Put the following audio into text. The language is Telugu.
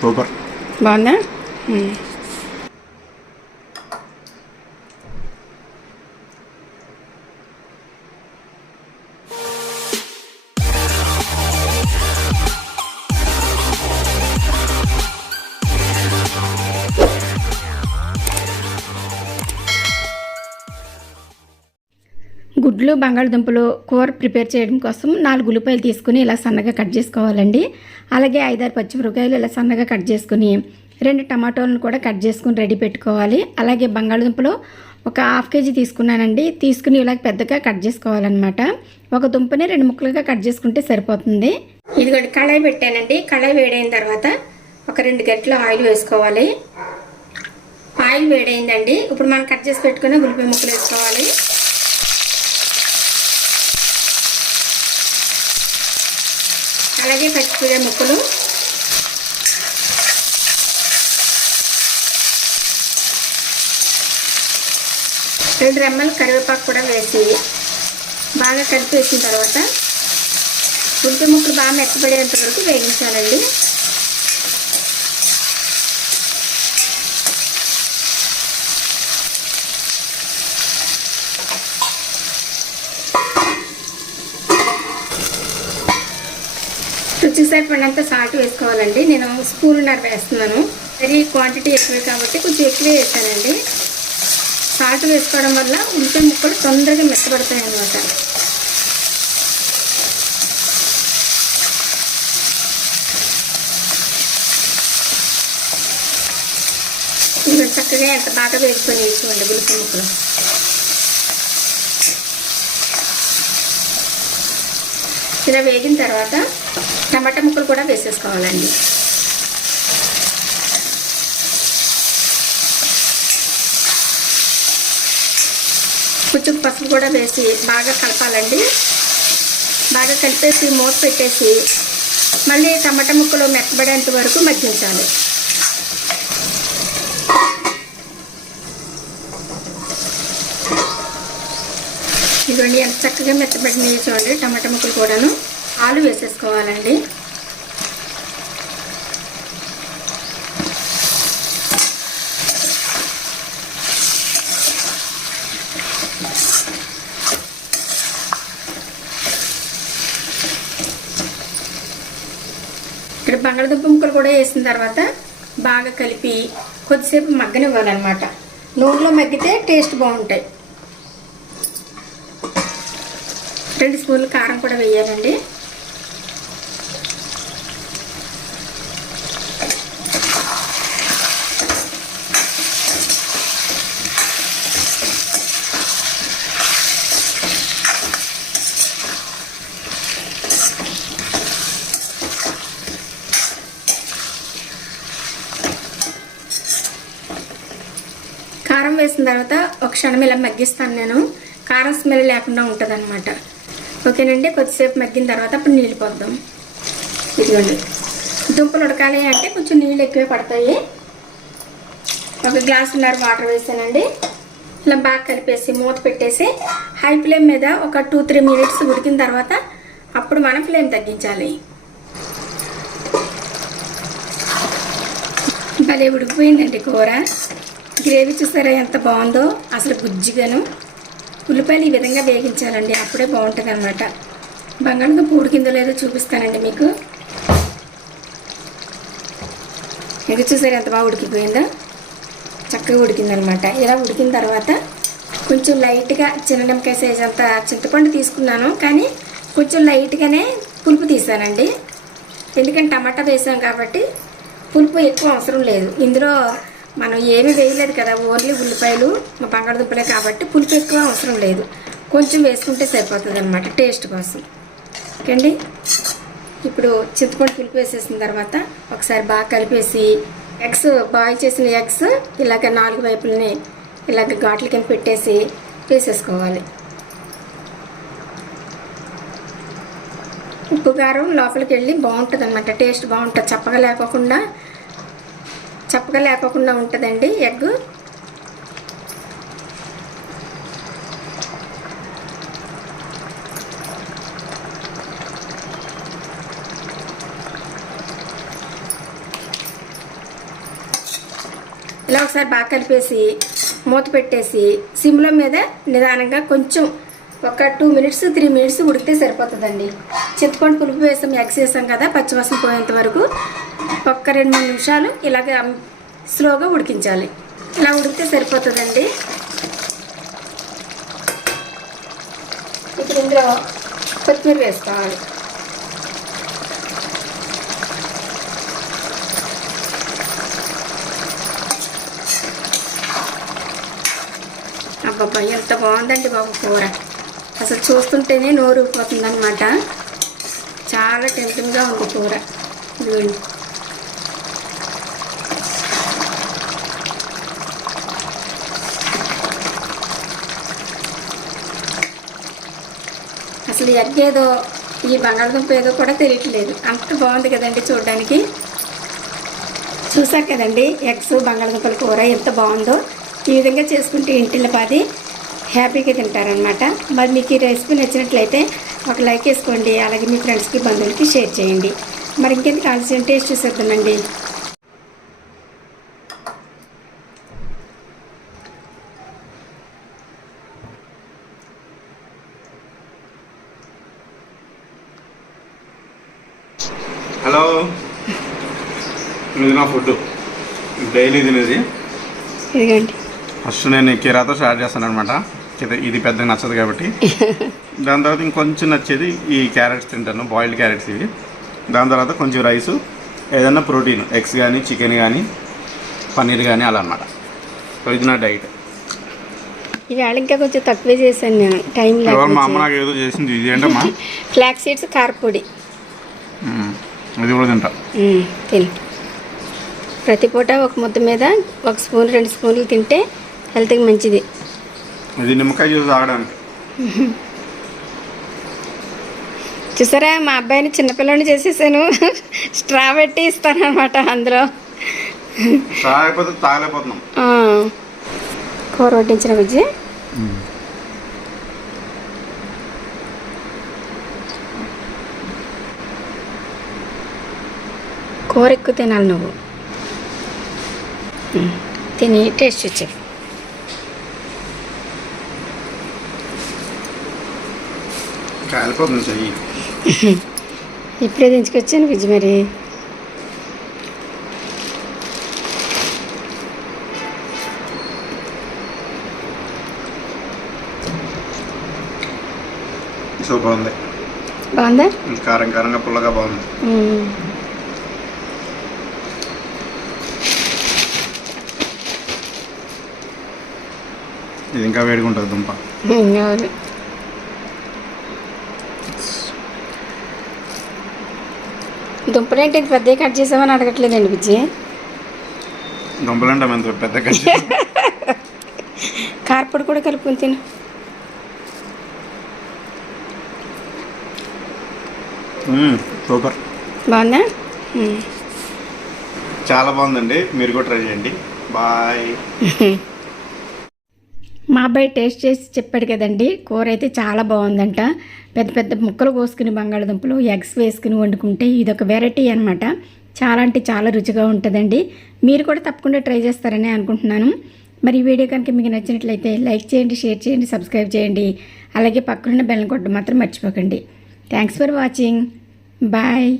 సూపర్. బాగుందా? గుడ్లు బంగాళదుంపలు కూర ప్రిపేర్ చేయడం కోసం 4 ఉల్లిపాయలు తీసుకుని ఇలా సన్నగా కట్ చేసుకోవాలండి. అలాగే 5-6 పచ్చిమిరపకాయలు ఇలా సన్నగా కట్ చేసుకుని 2 టమాటోలను కూడా కట్ చేసుకుని రెడీ పెట్టుకోవాలి. అలాగే బంగాళదుంపలు ఒక 1/2 కేజీ తీసుకున్నానండి. తీసుకుని ఇలా పెద్దగా కట్ చేసుకోవాలన్నమాట. ఒక దుంపని 2 ముక్కలుగా కట్ చేసుకుంటే సరిపోతుంది. ఇదిగోండి కళాయి పెట్టానండి. కళాయి వేడైన తర్వాత ఒక 2 గంటల ఆయిల్ వేసుకోవాలి. ఆయిల్ వేడైందండి. ఇప్పుడు మనం కట్ చేసి పెట్టుకుని ఉల్లిపాయ ముక్కలు వేసుకోవాలి. అలాగే పచ్చిమిరపకాయ ముక్కలు, రెండు రెమ్మలు కరివేపాకు కూడా వేసి బాగా కలిపేసిన తర్వాత ఉల్లిపాయ ముక్కలు బాగా మెత్తపడేంత వరకు వేయించాలండి. రుచి సరిపడినంత సాల్ట్ వేసుకోవాలండి. నేను స్పూన్నర వేస్తున్నాను. మరి క్వాంటిటీ ఎక్కువే కాబట్టి కొంచెం ఎక్కువే వేసానండి. సాల్ట్ వేసుకోవడం వల్ల ఉల్లిపాయ ముక్కలు తొందరగా మెత్తపడతాయి అన్నమాట. ఇవి చక్కగా ఎంత బాగా వేసుకొని వేసుకోండి ఉల్లిపాయ ముక్కలు. ఇలా వేగిన తర్వాత టమాటా ముక్కలు కూడా వేసేసుకోవాలండి. కొంచెం పసుపు కూడా వేసి బాగా కలపాలండి. బాగా కలిపేసి మూత పెట్టేసి మళ్ళీ టమాటా ముక్కలు మెత్తబడేంత వరకు మగ్గించాలి. ఇదిగోండి ఎంత చక్కగా మెత్తబడినవి చూడండి. టమాటా ముక్కలు కూడాను ఆలు వేసేసుకోవాలండి. ఇక్కడ బంగాళదుంప ముక్కలు కూడా వేసిన తర్వాత బాగా కలిపి కొద్దిసేపు మగ్గనివ్వాలన్నమాట. నూనెలో మగ్గితే టేస్ట్ బాగుంటాయి. 2 స్పూన్లు కారం కూడా వేయాలండి. కారం వేసిన తర్వాత ఒక క్షణం ఇలా మగ్గిస్తాను నేను. కారం స్మెల్ లేకుండా ఉంటుంది అన్నమాట. ఓకేనండి. కొద్దిసేపు మగ్గిన తర్వాత అప్పుడు నీళ్ళు పోద్దాం. ఇదిగోండి దుంపలు ఉడకాలి అంటే కొంచెం నీళ్ళు ఎక్కువే పడతాయి. 1 గ్లాసున్నర వాటర్ వేసానండి. ఇలా బాగా కలిపేసి మూత పెట్టేసి హై ఫ్లేమ్ మీద ఒక 2-3 మినిట్స్ ఉడికిన తర్వాత అప్పుడు మనం ఫ్లేమ్ తగ్గించాలి. భలే ఉడికిపోయిందండి కూర. గ్రేవీ చూసారా ఎంత బాగుందో. అసలు గుజ్జిగాను. ఉల్లిపాయలు ఈ విధంగా వేగించాలండి. అప్పుడే బాగుంటుంది అన్నమాట. బంగాళదుంప ఉడికిందో లేదో చూపిస్తానండి మీకు. ఇది చూసారు ఎంత బాగా ఉడికిపోయిందో. చక్కగా ఉడికిందనమాట. ఇలా ఉడికిన తర్వాత కొంచెం లైట్గా చిన్న నిమ్మకాయ సైజ్ అంత చింతపండు తీసుకున్నాను. కానీ కొంచెం లైట్గానే పులుపు తీసానండి. ఎందుకంటే టమాటా వేసాం కాబట్టి పులుపు ఎక్కువ అవసరం లేదు. ఇందులో మనం ఏమీ వేయలేదు కదా, ఓన్లీ ఉల్లిపాయలు బంగాళదుంపలే కాబట్టి పులుపు ఎక్కువ అవసరం లేదు. కొంచెం వేసుకుంటే సరిపోతుంది అన్నమాట టేస్ట్ కోసం. ఓకే అండి. ఇప్పుడు చింతపండు పులుపు వేసేసిన తర్వాత ఒకసారి బాగా కలిపేసి ఎగ్స్ బాయిల్ చేసిన ఎగ్స్ ఇలాగ 4 వైపులని ఇలాగ ఘాట్ల కింద పెట్టేసి వేసేసుకోవాలి. ఉప్పు కారం లోపలికి వెళ్ళి బాగుంటుంది అన్నమాట. టేస్ట్ బాగుంటుంది. చప్పగా లేకోకుండా ఉంటుందండి ఎగ్. ఇలా ఒకసారి బాగా కలిపేసి మూత పెట్టేసి సిమ్లో మీద నిదానంగా కొంచెం ఒక 2 మినిట్స్ 3 మినిట్స్ ఉడికితే సరిపోతుందండి. చింతపండు పులుపు వేసాం, ఎగ్స్ వేసాం కదా, పచ్చివాసన పోయేంత వరకు ఒక్క 2-3 నిమిషాలు ఇలాగ స్లోగా ఉడికించాలి. ఇలా ఉడికితే సరిపోతుందండి. ఇప్పుడు ఇందులో కొత్తిమీర వేసుకోవాలి. అబ్బబ్బా ఎంత బాగుందండి బాబు కూర. అసలు చూస్తుంటేనే నోరు ఊరిపోతుంది అనమాట. చాలా టెంప్టింగ్గా ఉంది కూర. ఇదిగోండి. అసలు ఎగ్ ఏదో ఈ బంగాళదుంప ఏదో కూడా తెలియట్లేదు, అంత బాగుంది కదండి చూడడానికి. చూసారు కదండి ఎగ్స్ బంగాళదుంపల కూర ఎంత బాగుందో. ఈ విధంగా చేసుకుంటే ఇంటిలో పాది హ్యాపీగా తింటారనమాట. మరి మీకు ఈ రెసిపీ నచ్చినట్లయితే ఒక లైక్ వేసుకోండి, అలాగే మీ ఫ్రెండ్స్కి బంధువులకి షేర్ చేయండి. మరి ఇంకెందుకు ఆలస్యం టేస్ట్ చూసేద్దామండి. హలో, ఇది నా ఫుడ్ డైలీ తినేది. ఇదిగోండి. ఫస్ట్ నేను కీరాతో స్టార్ట్ చేస్తాను అనమాట. ఇది పెద్దగా నచ్చదు కాబట్టి. దాని తర్వాత ఇంకొంచెం నచ్చేది ఈ క్యారెట్స్ తింటాను, బాయిల్డ్ క్యారెట్స్ ఇవి. దాని తర్వాత కొంచెం రైసు, ఏదైనా ప్రోటీన్, ఎగ్స్ కానీ చికెన్ కానీ పన్నీర్ కానీ అలా అనమాట. సో ఇది నా డైట్. ఇవాళ ఇంకా కొంచెం తక్కువే చేశాను నేను, టైం లేదు. మా అమ్మ నాకు ఏదో చేసింది. ఇది ఏంటమ్మా? ఫ్లాక్ సీడ్స్ కారపొడి. ఇది కూడా తింటా. తిని ప్రతి పూట ఒక ముద్ద మీద 1 స్పూన్ 2 స్పూన్లు తింటే హెల్త్కి మంచిది. ఇది నిమ్మకాయ జ్యూస్ తాగడానికి. చూసారా, మా అబ్బాయిని చిన్నపిల్లని చేసేసాను. స్ట్రా పెట్టి ఇస్తాను అనమాట అందులో. తాగలేకపోతున్నాం. కూర వడ్డించిన బుజ్జి. కూర ఎక్కువ తినాలి నువ్వు. తిని టేస్ట్ వచ్చేది. కాలిపోతుంది చెయ్యి. ఇప్పుడే దించుకొచ్చాను బుజ్జి. మరి సూపర్ ఉంది. బాగుందా? కారం కారంగా పుల్లగా బాగుంది. ఇది ఇంకా వేడిగా ఉంటుంది దుంప. దుంపలేంటి ఇంత పెద్దగా కట్ చేసామని అడగట్లేదండి బుజ్జి. దుంపలంటే అంత పెద్ద కట్ కారపొడి కూడా కలుపుకొని తిను. సూపర్. బాగుందా? చాలా బాగుందండి, మీరు కూడా ట్రై చేయండి. బాయ్. మా అబ్బాయి టేస్ట్ చేసి చెప్పాడు కదండి, కూర అయితే చాలా బాగుందంట. పెద్ద పెద్ద ముక్కలు కోసుకుని బంగాళదుంపలు ఎగ్స్ వేసుకుని వండుకుంటే ఇదొక వెరైటీ అనమాట. చాలా అంటే చాలా రుచిగా ఉంటుందండి. మీరు కూడా తప్పకుండా ట్రై చేస్తారని అనుకుంటున్నాను. మరి ఈ వీడియో కనుక మీకు నచ్చినట్లయితే లైక్ చేయండి, షేర్ చేయండి, సబ్స్క్రైబ్ చేయండి. అలాగే పక్కనున్న బెల్ కొట్టడం మాత్రం మర్చిపోకండి. Thanks for watching. బాయ్.